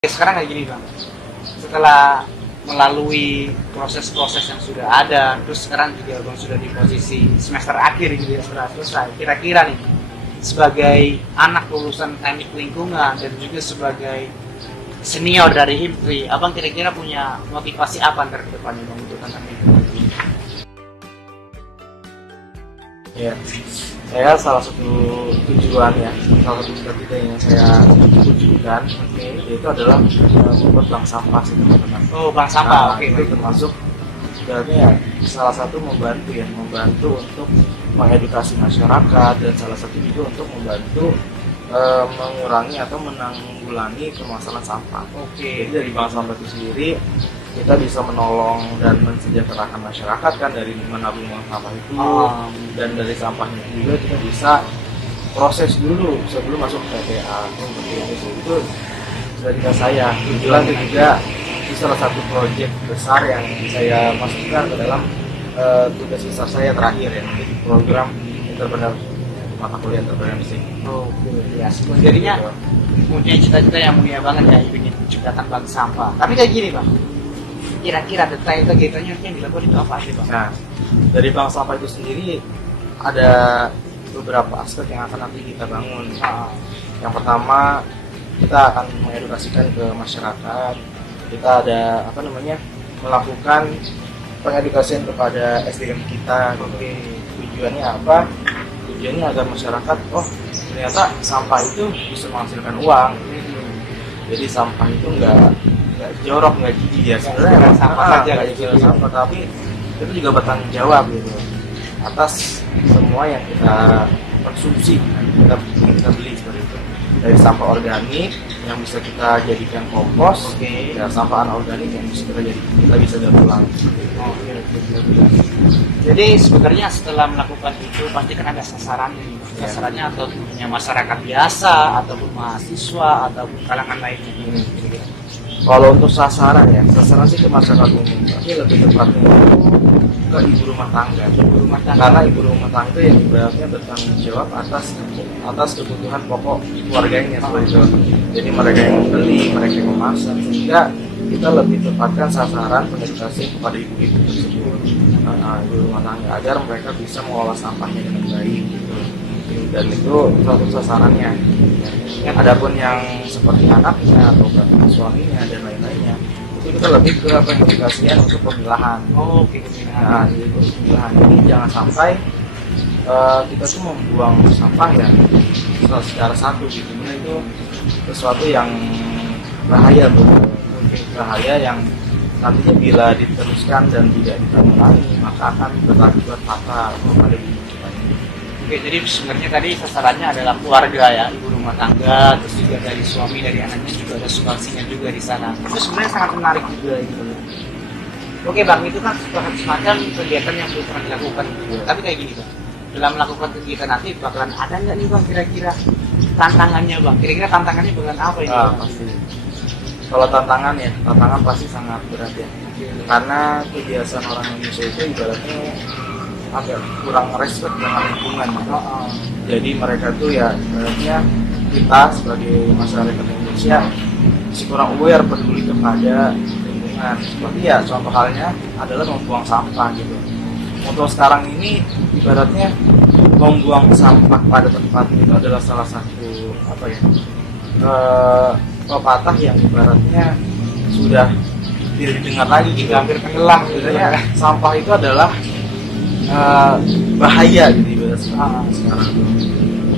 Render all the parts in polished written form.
Sekarang kayak gini bang, setelah melalui proses-proses yang sudah ada, terus sekarang juga bang sudah di posisi semester akhir gitu ya, setelah selesai. Kira-kira nih, sebagai anak lulusan teknik lingkungan dan juga sebagai senior dari HIMPRI, abang kira-kira punya motivasi apa ntar ke depannya bang untuk tentang lingkungan? Ya, saya salah satu tujuan ya, salah satu cita-cita yang saya tujukan, yaitu adalah membuat bank sampah sih teman-teman. Oh, bank sampah, oke. Itu termasuk sebenarnya ya, salah satu membantu untuk mengedukasi masyarakat, dan salah satu juga untuk membantu mengurangi atau menanggulangi permasalahan sampah. Oke. Jadi dari bank sampah itu sendiri kita bisa menolong dan mensejahterakan masyarakat kan, dari menabung sampah itu, dan dari sampahnya juga kita bisa proses dulu sebelum masuk ke TPA. Itu cita-cita saya. Kebetulan itu juga itu salah satu proyek besar yang saya masukkan ke dalam tugas besar saya terakhir ya, jadi program entrepreneur, mata kuliah entrepreneurship. Oke, ya. Jadinya punya cita-cita yang mulia banget ya, ingin menciptakan bank sampah. Tapi kayak gini bang, kira-kira detail kegiatannya yang dilakukan itu apa sih bang? Nah, dari bank sampah itu sendiri ada beberapa aspek yang akan nanti kita bangun. Yang pertama, kita akan mengedukasikan ke masyarakat. Kita ada melakukan pengedukasian kepada SDM kita. Oke. Tujuannya apa? Tujuannya agar masyarakat, oh ternyata sampah itu bisa menghasilkan uang. Jadi sampah itu nggak jorok, nggak jijik ya, sebenarnya sampah saja gitu, sampah, tapi itu juga bertanggung jawab gitu atas semua yang kita konsumsi, kita beli seperti itu. Dari sampah organik yang bisa kita jadikan kompos, dan sampah anorganik yang bisa kita bisa daur ulang. Jadi sebenarnya setelah melakukan itu pasti kan ada sasarannya, sasarannya atau punya masyarakat biasa ataupun mahasiswa ataupun kalangan lainnya. Kalau untuk sasaran sih ke masyarakat umum, tapi lebih tepatnya ke ibu rumah tangga. Karena ibu rumah tangga itu yang ibaratnya bertanggung jawab atas kebutuhan pokok keluarganya seperti itu. Jadi mereka yang membeli, mereka yang memasak, sehingga kita lebih tepatkan sasaran edukasi kepada ibu-ibu tersebut, ibu rumah tangga, agar mereka bisa mengolah sampahnya dengan baik gitu. Dan itu satu sasarannya. Adapun yang seperti anaknya atau suaminya dan lain-lainnya, itu kita lebih ke pengedukasian untuk pemilahan. Nah, itu pemilahan ini jangan sampai kita tuh membuang sampah secara satu gitu. Nah, itu sesuatu yang bahaya, mungkin bahaya yang nantinya bila diteruskan dan tidak ditanggulangi maka akan berakibat fatal kepada hidup. Oke, jadi sebenarnya tadi sasarannya adalah keluarga ya, ibu rumah tangga, terus juga dari suami, dari anaknya juga ada sumbangsinya juga di sana. Itu sebenarnya sangat menarik juga gitu. Oke bang, itu kan semacam kegiatan yang belum pernah dilakukan gitu. Tapi kayak gini bang, dalam melakukan kegiatan nanti bakalan ada nggak nih bang kira-kira tantangannya bang? Kira-kira tantangannya bakalan apa ini? Pasti. Kalau tantangan pasti sangat berat ya. Karena kebiasaan orang Indonesia itu ibaratnya agak kurang respect dengan lingkungan. Jadi mereka tuh ibaratnya kita sebagai masyarakat Indonesia masih kurang aware, peduli kepada lingkungan. Seperti contoh halnya adalah membuang sampah gitu. Untuk sekarang ini ibaratnya membuang sampah pada tempatnya itu adalah salah satu pepatah yang ibaratnya sudah tidak didengar lagi gitu, hampir tenggelam sebenarnya. Sampah itu adalah bahaya gitu ibaratnya sekarang.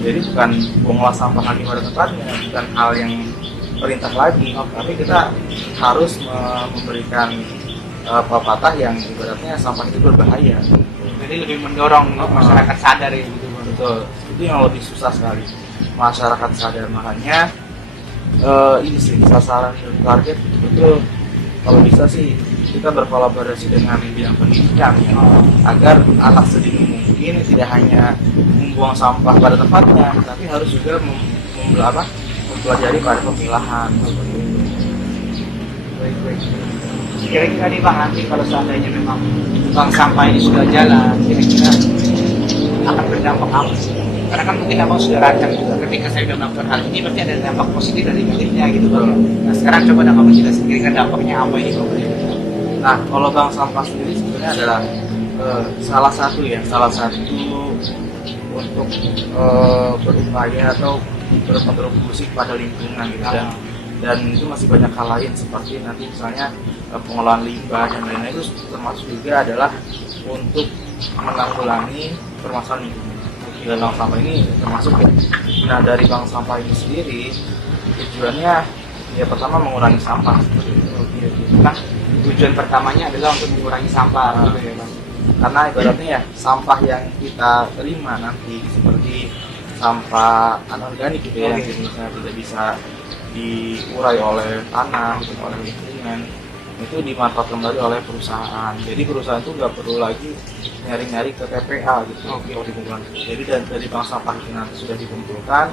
Jadi bukan buanglah sampah lagi pada tempatnya, bukan hal yang perintah lagi, tapi kita harus memberikan pepatah yang ibaratnya sampah itu berbahaya. Jadi lebih mendorong masyarakat sadar ya gitu. Betul, itu yang lebih susah sekali, masyarakat sadar. Makanya ini sih sasaran dan target itu kalau bisa sih kita berkolaborasi dengan bidang pendidikan agar anak sedini mungkin tidak hanya membuang sampah pada tempatnya, tapi harus juga mempelajari pada pemilahan. Baik. Kira-kira nih bang, nanti kalau seandainya memang bank sampah ini sudah jalan, kira-kira akan berdampak apa sih Karena kan mungkin abang sudah rancang juga ketika saya sudah melakukan hal ini berarti ada dampak positif dan negatifnya gitu bang. Nah sekarang coba abang menjelaskan kira-kira dampaknya apa ini bang? Nah, kalau bank sampah sendiri sebenarnya adalah salah satu untuk berupaya atau berkontribusi pada lingkungan gitu dan itu masih banyak hal lain seperti nanti misalnya pengolahan limbah dan lain-lain itu termasuk juga adalah untuk menanggulangi permasalahan lingkungan. Dan bank sampah ini termasuk ya. Nah dari bank sampah ini sendiri tujuannya ya pertama mengurangi sampah seperti itu. Nah, tujuan pertamanya adalah untuk mengurangi sampah gitu ya bang. Karena ibaratnya ya sampah yang kita terima nanti seperti sampah anorganik gitu ya, yang misalnya tidak bisa diurai oleh tanah, oleh lingkungan, itu dimanfaatkan kembali oleh perusahaan. Jadi perusahaan itu nggak perlu lagi nyari-nyari ke TPA gitu untuk dikumpulkan. Jadi dari bank sampah itu nanti sudah dikumpulkan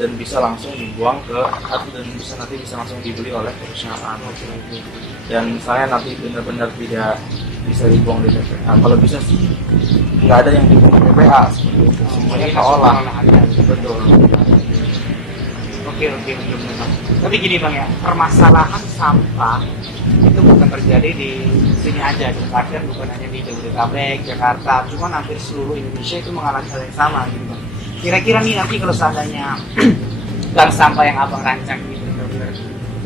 dan bisa langsung dibuang dan bisa langsung dibeli oleh perusahaan. Dan saya nanti benar-benar tidak bisa dibuang di TPA. Kalau bisa sih nggak ada yang dibuang di TPA seperti itu. Semuanya kita olah. Betul. Oke, benar. Tapi gini bang ya, permasalahan sampah itu bukan terjadi di sini aja, di Klaten, bukan hanya di Jabodetabek, Jakarta, cuma hampir seluruh Indonesia itu mengalami hal yang sama gitu bang. Kira-kira nih nanti kalau seandainya bank sampah yang abang rancang ini benar-benar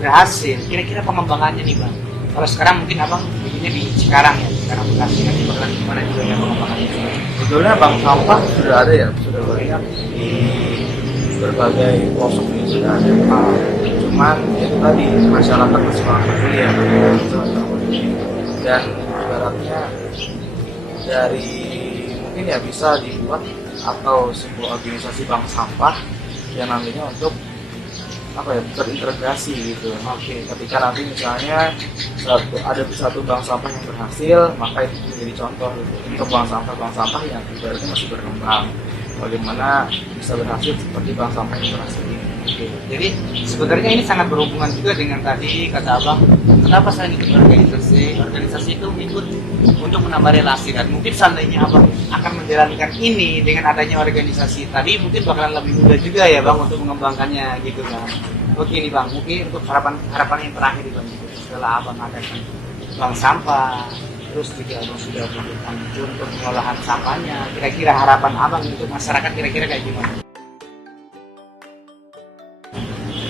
berhasil, kira-kira pengembangannya nih bang. Kalau sekarang mungkin abang bikinnya di Cikarang ya, sekarang Bekasi, nanti bakalan gimana juga ya pengembangannya? Sebetulnya bank sampah sudah ada ya, sudah banyak di berbagai pelosok ini sudah ada. Cuman itu tadi masyarakat masih kurang peduli ya dan ibaratnya dari mungkin ya bisa dibuat atau sebuah organisasi bank sampah yang nantinya untuk terintegrasi gitu. Ketika nanti misalnya ada satu bank sampah yang berhasil, maka itu menjadi contoh gitu. Untuk bank sampah yang ibaratnya masih berkembang. Bagaimana bisa berhasil seperti bank sampah yang berhasil ini. Jadi sebenarnya ini sangat berhubungan juga dengan tadi kata abang, kenapa saya ikut organisasi itu ikut untuk menambah relasi, dan mungkin seandainya abang akan menjalankan ini dengan adanya organisasi tadi mungkin bakalan lebih mudah juga ya bang untuk mengembangkannya gitu kan. Oke nih bang, mungkin untuk harapan yang terakhir nih bang, setelah abang adakan bank sampah terus juga abang sudah membutuhkan untuk pengolahan sampahnya, kira-kira harapan abang untuk masyarakat kira-kira kayak gimana?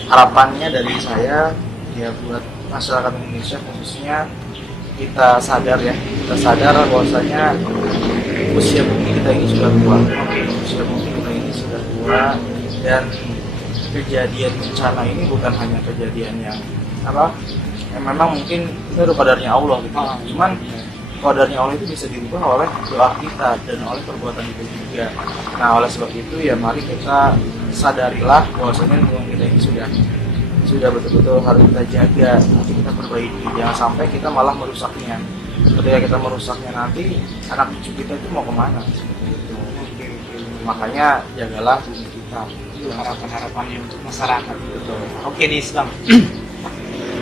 Harapannya dari saya ya buat masyarakat Indonesia khususnya kita sadar bahwasanya usia bumi kita ini sudah tua. Dan kejadian bencana ini bukan hanya kejadian yang memang mungkin itu qadarnya Allah gitu. Cuman qadarnya Allah itu bisa dirubah oleh doa kita dan oleh perbuatan kita juga. Nah oleh sebab itu ya mari kita sadarilah bahwasanya lingkungan kita ini sudah betul-betul harus kita jaga, nanti kita perbaiki, jangan sampai kita malah merusaknya. Ketika kita merusaknya nanti anak cucu kita itu mau kemana? Gitu. Makanya jagalah bumi kita. Itu harapan-harapannya untuk masyarakat. Betul. Oke nih Bang.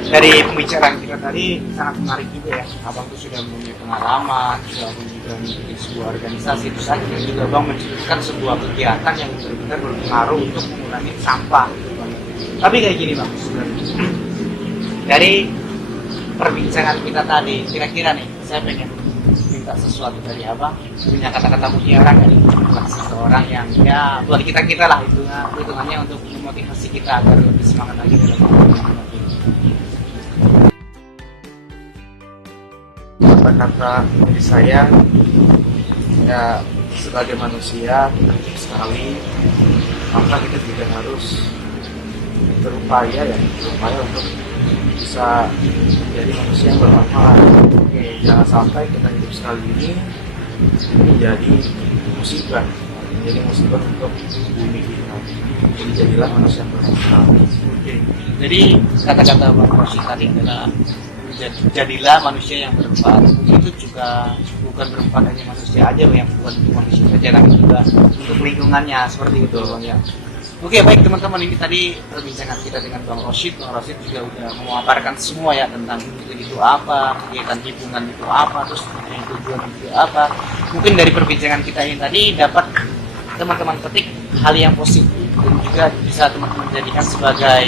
Dari pembicaraan kita tadi sangat menarik juga ya. Abang tuh sudah mempunyai pengalaman, sudah juga memiliki sebuah organisasi, terus akhirnya juga Bang menciptakan sebuah kegiatan yang benar-benar berpengaruh untuk mengurangi sampah. Tapi kayak gini Bang, sebenarnya dari perbincangan kita tadi, kira-kira nih saya pengen minta sesuatu dari Abang, punya kata-kata mutiara nggak nih buat seseorang yang ya buat kita lah hitungannya untuk memotivasi kita agar lebih semangat lagi dalam menjalani. Kata-kata dari saya ya sebagai manusia sekali, maka kita juga harus berupaya untuk bisa menjadi manusia yang bermanfaat. Jangan sampai kita hidup sekali ini menjadi musibah untuk bumi kita. Jadi jadilah manusia yang bermanfaat. Jadi kata-kata Bang Rosyid tadi adalah jadilah manusia yang bermanfaat. Itu juga bukan bermanfaat hanya manusia aja yang bukan untuk manusia saja, tapi juga untuk lingkungannya seperti itu Bang ya. Oke, baik teman-teman, ini tadi perbincangan kita dengan Bang Rosyid. Bang Rosyid juga udah memaparkan semua ya tentang itu apa, kegiatan himpunan itu apa, terus tujuan itu apa. Mungkin dari perbincangan kita ini tadi dapat teman-teman petik hal yang positif dan juga bisa teman-teman jadikan sebagai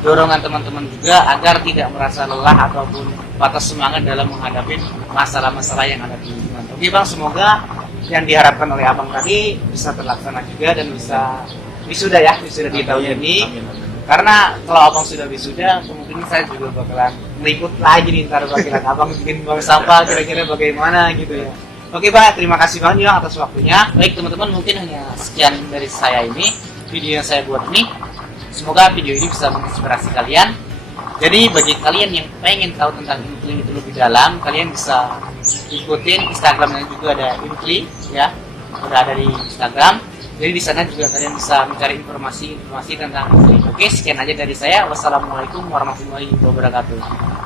dorongan teman-teman juga agar tidak merasa lelah ataupun patah semangat dalam menghadapi masalah-masalah yang ada di lingkungan. Oke Bang, semoga yang diharapkan oleh Abang tadi bisa terlaksana juga dan bisa wisuda ya, wisuda di tahun ini. Karena kalau Abang sudah wisuda, kemungkinan saya juga bakalan meliput lagi nih ntar bakalan Abang bikin buang sampah kira-kira bagaimana gitu ya. Oke Bang, terima kasih banget Bang atas waktunya. Baik teman-teman, mungkin hanya sekian dari saya ini, video yang saya buat ini. Semoga video ini bisa menginspirasi kalian. Jadi bagi kalian yang pengen tahu tentang Inkli itu lebih dalam, kalian bisa ikutin Instagramnya juga ada Inkli ya, udah ada di Instagram. Jadi di sana juga kalian bisa mencari informasi tentang Inkli. Oke, sekian aja dari saya. Wassalamualaikum warahmatullahi wabarakatuh.